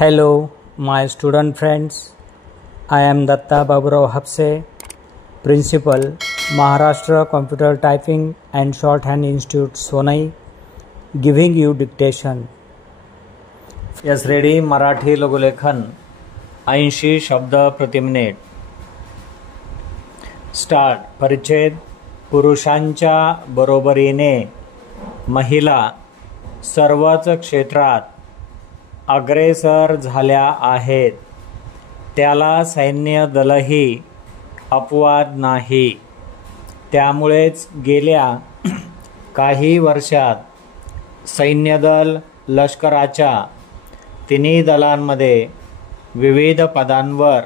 Hello, my student friends. I am Datta Baburao Hapse, Principal, Maharashtra Computer Typing and Shorthand Institute, Sonai, giving you dictation. Yes, ready. Marathi लघुलेखन 80 शब्द प्रति minute. Start. परिच्छेद. पुरुषांच्या बरोबरीने महिला सर्वच क्षेत्रात अग्रेसर झाल्या आहेत. त्याला सैन्य दलही अपवाद नाही. त्यामुळेच गेल्या काही वर्षात सैन्यदल लष्कराच्या तिन्ही दलांमध्ये विविध पदांवर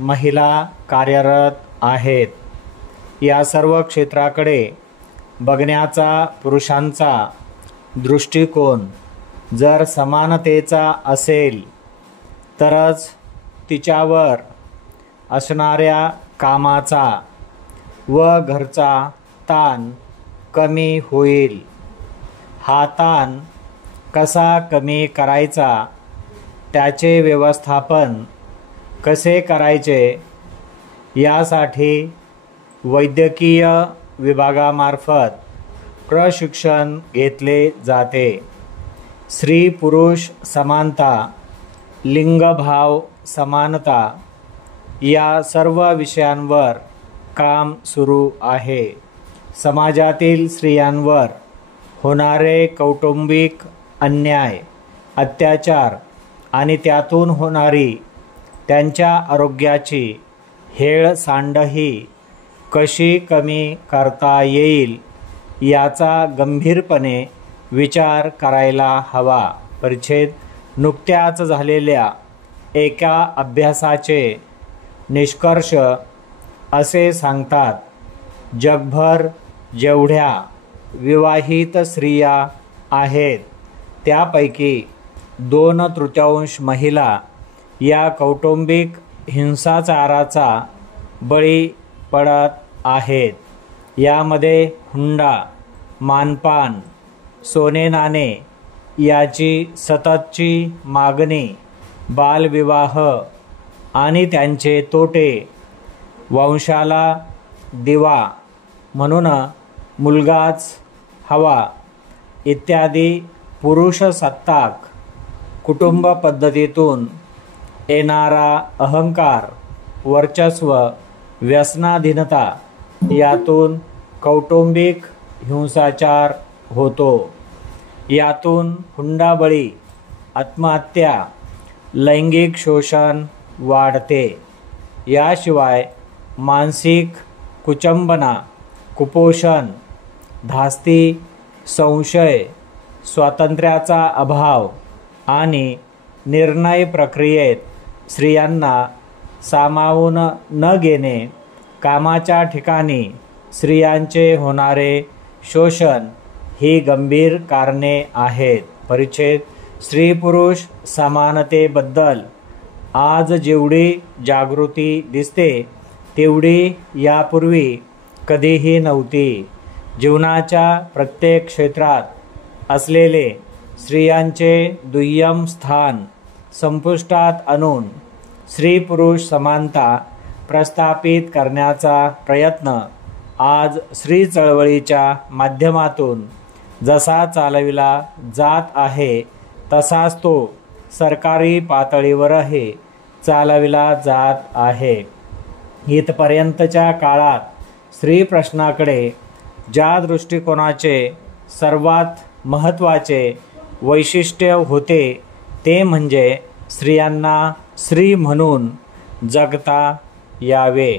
महिला कार्यरत आहेत. या सर्व क्षेत्राकडे बघण्याचा पुरुषांचा दृष्टिकोन जर समानतेचा असेल तरच तिच्यावर असणाऱ्या कामाचा व घरचा ताण कमी होईल. हा ताण कसा कमी करायचा, त्याचे व्यवस्थापन कसे करायचे यासाठी वैद्यकीय विभागामार्फत प्रशिक्षण घेतले जाते. स्त्री पुरुष समानता, लिंगभाव समानता या सर्व विषयांवर काम सुरू आहे. समाजातील स्त्रियांवर होणारे कौटुंबिक अन्याय, अत्याचार आणि त्यातून होणारी त्यांच्या आरोग्याची हेळसांडही कशी कमी करता येईल याचा गंभीरपणे विचार करायला हवा. परिच्छेद. नुकत्याच झालेल्या एका अभ्यासाचे निष्कर्ष असे सांगतात, जगभर जेवढ्या विवाहित स्त्रिया आहेत त्यापैकी 2/3 महिला या कौटुंबिक हिंसाचाराचा बळी पडत आहेत. यामध्ये हुंडा, मानपान, सोने नाणे याची सततची मागणी, बालविवाह आणि त्यांचे तोटे, वंशाला दिवा म्हणून मुलगाच हवा इत्यादी पुरुषसत्ताक कुटुंब पद्धतीतून येणारा अहंकार, वर्चस्व, व्यसनाधीनता यातून कौटुंबिक हिंसाचार होतो. यातून हुंडाबळी, आत्महत्या, लैंगिक शोषण वाढते. याशिवाय मानसिक कुचंबना, कुपोषण, धास्ती, संशय, स्वातंत्र्याचा अभाव आणि निर्णय प्रक्रियेत स्त्रियांना सामावून न घेणे, कामाच्या ठिकाणी स्त्रियांचे होणारे शोषण ही गंभीर कारणे आहेत. परिच्छेद. स्त्री पुरुष समानतेबद्दल आज जेवढी जागृती दिसते तेवढी यापूर्वी कधीही नव्हती. जीवनाच्या प्रत्येक क्षेत्रात असलेले स्त्रियांचे दुय्यम स्थान संपुष्टात आणून स्त्री पुरुष समानता प्रस्थापित करण्याचा प्रयत्न आज स्त्री चळवळीच्या माध्यमातून जसा चालविला जात आहे तसाच तो सरकारी पातळीवरही चालविला जात आहे. इथपर्यंतच्या काळात स्त्री प्रश्नाकडे ज्या दृष्टिकोनाचे सर्वात महत्त्वाचे वैशिष्ट्य होते ते म्हणजे स्त्रियांना स्त्री म्हणून जगता यावे.